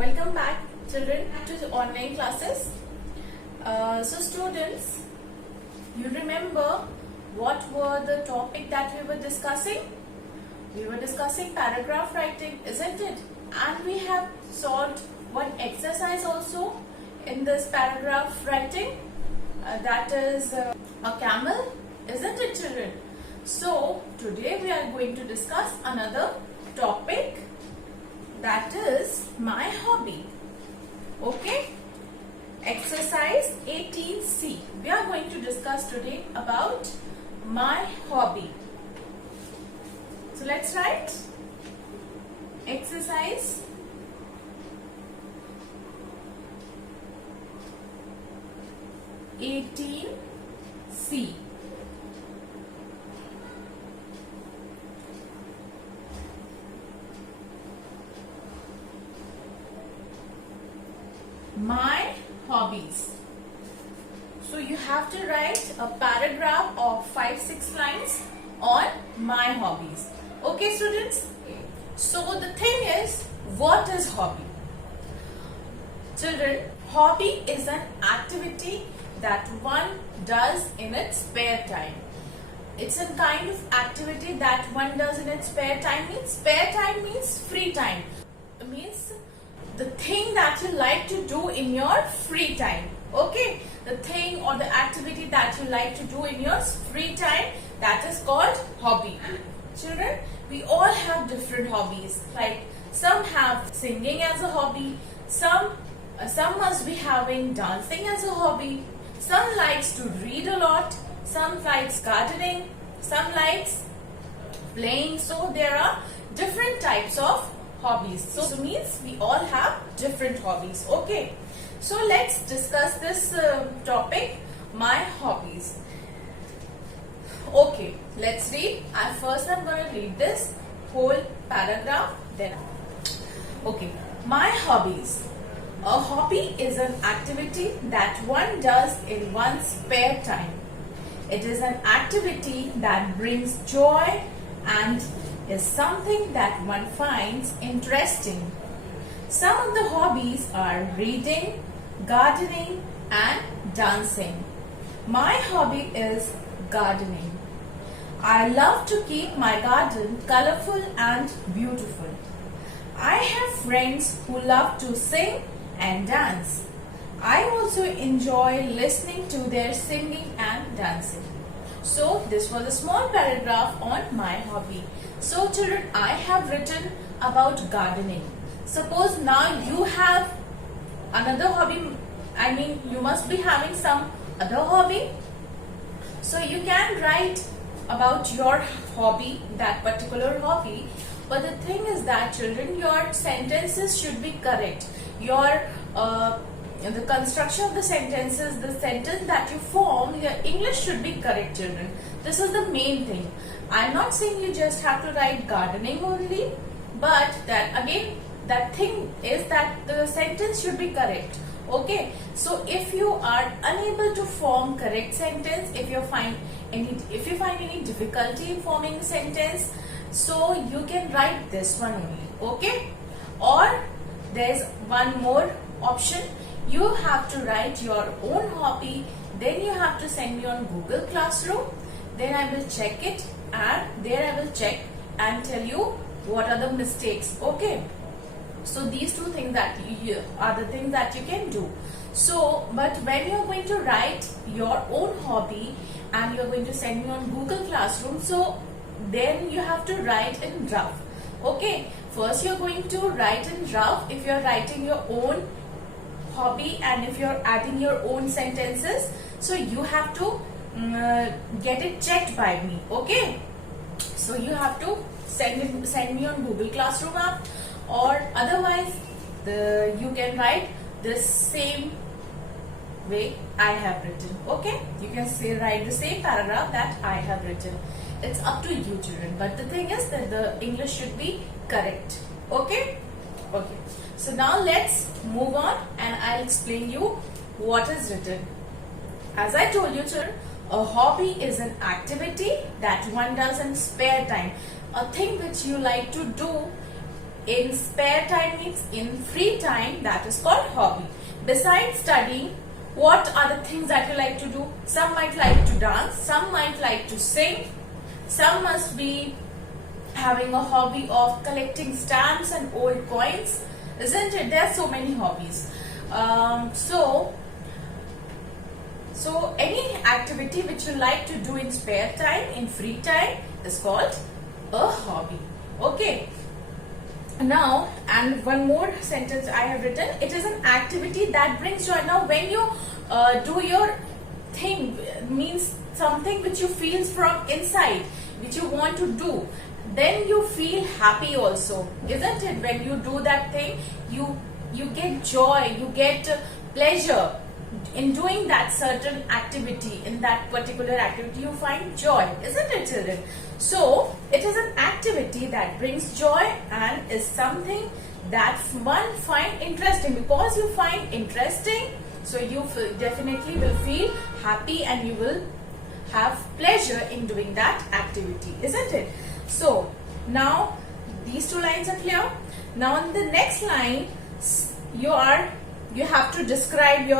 Welcome back, children, to the online classes. So students, you remember what were the topic that we were discussing? We were discussing paragraph writing, isn't it? And we have solved one exercise also in this paragraph writing. That is a camel, isn't it, children? So today we are going to discuss another topic, that is my hobby. Okay, exercise 18C. We are going to discuss today about my hobby. So let's write exercise 18C. My hobbies. So you have to write a paragraph of 5-6 lines on my hobbies. Okay, students? So the thing is, what is hobby? Children, hobby is an activity that one does in its spare time. It's a kind of activity that one does in its spare time. Spare time means free time. It means the thing that you like to do in your free time. Okay, the thing or the activity that you like to do in your free time, that is called hobby. Children, we all have different hobbies. Like some have singing as a hobby, some must be having dancing as a hobby, some likes to read a lot, some likes gardening, some likes playing. So there are different types of hobbies. So means we all have different hobbies. Okay, so let's discuss this topic, my hobbies. Okay, let's read. First I'm going to read this whole paragraph. Then okay, my hobbies. A hobby is an activity that one does in one's spare time. It is an activity that brings joy and is something that one finds interesting. Some of the hobbies are reading, gardening and dancing. My hobby is gardening. I love to keep my garden colorful and beautiful. I have friends who love to sing and dance. I also enjoy listening to their singing and dancing. So this was a small paragraph on my hobby. So children, I have written about gardening. Suppose now you have another hobby, you must be having some other hobby. So you can write about your hobby, that particular hobby. But the thing is that children, your sentences should be correct. The construction of the sentences, the sentence that you form, your English should be correct, children. This is the main thing. I'm not saying you just have to write gardening only, but that again, that thing is that the sentence should be correct. Okay, so if you are unable to form correct sentence, if you find any difficulty in forming the sentence, so you can write this one only. Okay, or there's one more option. You have to write your own hobby, then you have to send me on Google Classroom, then I will check it and there I will check and tell you what are the mistakes. Okay, so these two things that are the things that you can do. So but when you are going to write your own hobby and you are going to send me on Google Classroom, so then you have to write in rough. Okay, first you are going to write in rough if you are writing your own hobby and if you're adding your own sentences. So you have to get it checked by me. Okay, so you have to send me on Google Classroom app, or otherwise you can write the same way I have written. Okay, you can write the same paragraph that I have written. It's up to you, children, but the thing is that the English should be correct. Okay. Okay, so now let's move on and I'll explain you what is written. As I told you, children, a hobby is an activity that one does in spare time. A thing which you like to do in spare time means in free time, that is called hobby. Besides studying, what are the things that you like to do? Some might like to dance, some might like to sing, some must be having a hobby of collecting stamps and old coins, isn't it? There are so many hobbies. So any activity which you like to do in spare time, in free time, is called a hobby. Okay. Now, and one more sentence I have written, it is an activity that brings joy. Now, when you do your thing, means something which you feel from inside, which you want to do, then you feel happy also, isn't it? When you do that thing, you get joy, you get pleasure in doing that certain activity. In that particular activity, you find joy, isn't it, children? So it is an activity that brings joy and is something that one find interesting. Because you find interesting, so you definitely will feel happy and you will have pleasure in doing that activity, isn't it? So now these two lines are clear. Now in the next line, you have to describe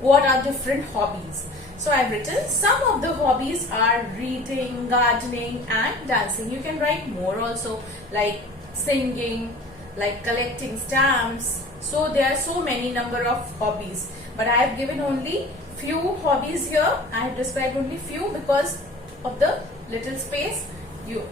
what are different hobbies. So I've written some of the hobbies are reading, gardening and dancing. You can write more also, like singing, like collecting stamps. So there are so many number of hobbies, but I have given only few hobbies here. I have described only few because of the little space.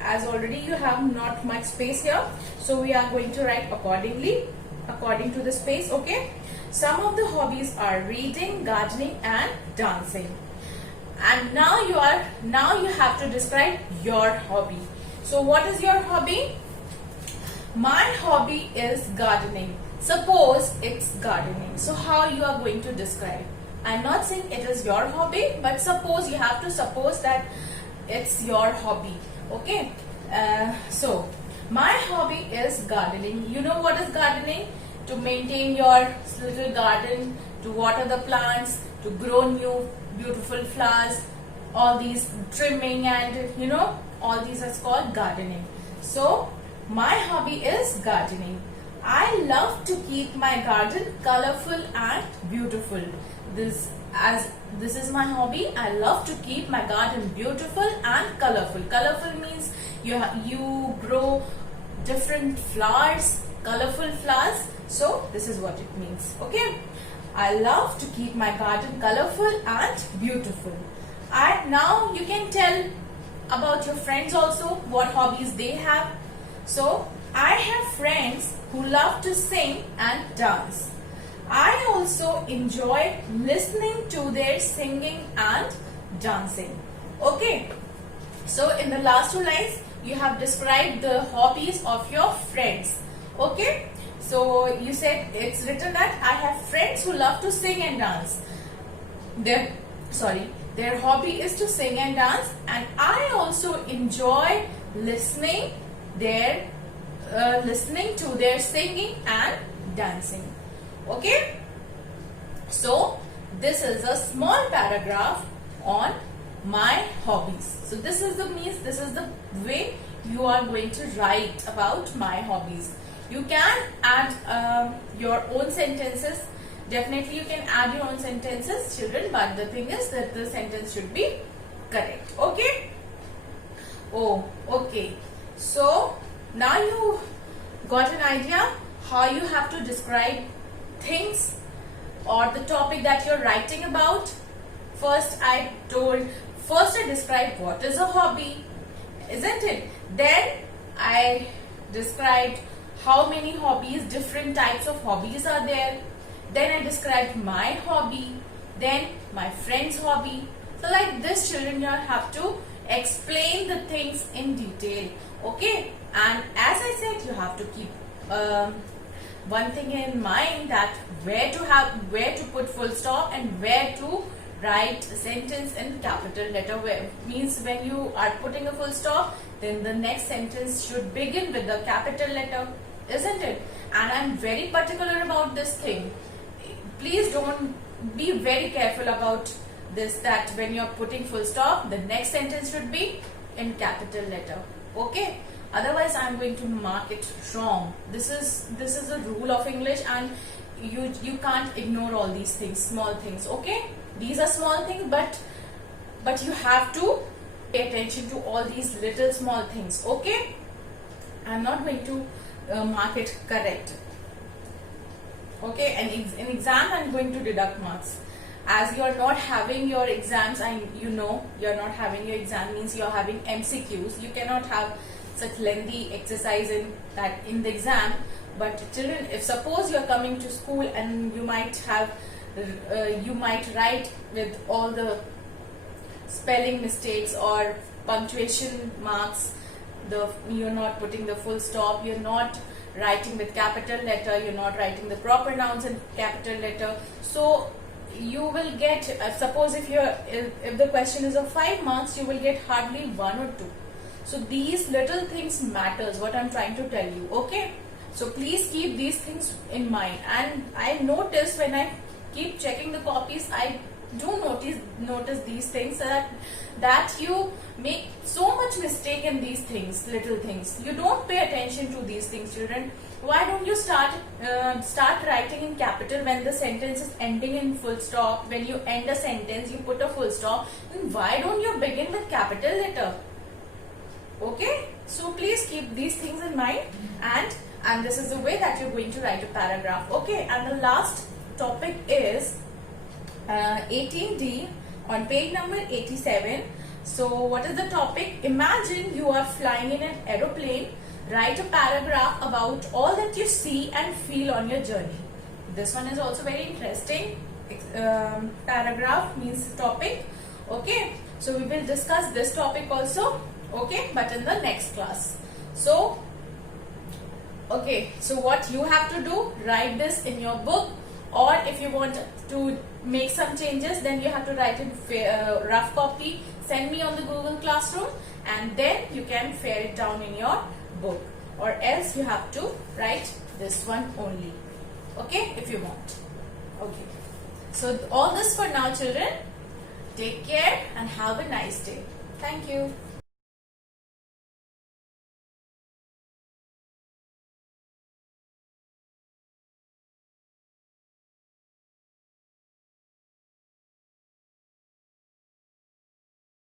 As already you have not much space here, so we are going to write according to the space. Okay. Some of the hobbies are reading, gardening and dancing. And now you have to describe your hobby. So what is your hobby? My hobby is gardening. Suppose it's gardening. So how you are going to describe? I'm not saying it is your hobby, but suppose you have to suppose that it's your hobby. Okay. So my hobby is gardening. You know what is gardening? To maintain your little garden, to water the plants, to grow new beautiful flowers, all these trimming and all these are called gardening. So my hobby is gardening. I love to keep my garden colorful and beautiful. This is my hobby. I love to keep my garden beautiful and colorful. Colorful means you grow different flowers, colorful flowers. So this is what it means. Okay. I love to keep my garden colorful and beautiful. Now you can tell about your friends also what hobbies they have. So I have friends who love to sing and dance. I also enjoy listening to their singing and dancing. Okay. So in the last two lines you have described the hobbies of your friends. Okay. So you said, it's written that I have friends who love to sing and dance. Their hobby is to sing and dance, and I also enjoy listening to their singing and dancing. Okay. So this is a small paragraph on my hobbies. So this is the way you are going to write about my hobbies. You can add your own sentences. Definitely you can add your own sentences, children, but the thing is that the sentence should be correct. Okay. Oh, okay. So now you got an idea how you have to describe things or the topic that you're writing about. First I described what is a hobby, isn't it? Then I described how many hobbies, different types of hobbies are there. Then I described my hobby, then my friend's hobby. So like this, children, you have to explain the things in detail. Okay. And as I said, you have to keep one thing in mind, that where to put full stop and where to write a sentence in capital letter. Means when you are putting a full stop, then the next sentence should begin with the capital letter, isn't it? And I'm very particular about this thing. Please don't be very careful about this, that when you're putting full stop, the next sentence should be in capital letter. Okay. otherwise I'm going to mark it wrong. This is the rule of English, and you can't ignore all these things, small things. Okay, these are small things, but you have to pay attention to all these little small things. Okay, I'm not going to mark it correct. Okay, and in exam I'm going to deduct marks. As you are not having your exams, and you know you're not having your exam means you're having MCQs. You cannot have such lengthy exercise in the exam. But children, if suppose you're coming to school and you might write with all the spelling mistakes or punctuation marks, you're not putting the full stop, you're not writing with capital letter, you're not writing the proper nouns in capital letter. So you will get, suppose if the question is of 5 marks, you will get hardly 1 or 2. So these little things matters, what I'm trying to tell you. Okay, so please keep these things in mind. And I notice when I keep checking the copies, I do notice these things, that you make so much mistake in these things, little things. You don't pay attention to these things, children. Why don't you start writing in capital when the sentence is ending in full stop? When you end a sentence, you put a full stop. And why don't you begin with capital letter? Okay, so please keep these things in mind, and this is the way that you're going to write a paragraph. Okay, and the last topic is 18D on page number 87. So what is the topic? Imagine you are flying in an aeroplane. Write a paragraph about all that you see and feel on your journey. This one is also very interesting. Paragraph means topic. Okay, so we will discuss this topic also. Okay, but in the next class. So okay, so what you have to do, write this in your book, or if you want to make some changes, then you have to write in rough copy, send me on the Google Classroom, and then you can fare it down in your book, or else you have to write this one only. Okay, if you want. Okay, so all this for now, children. Take care and have a nice day. Thank you.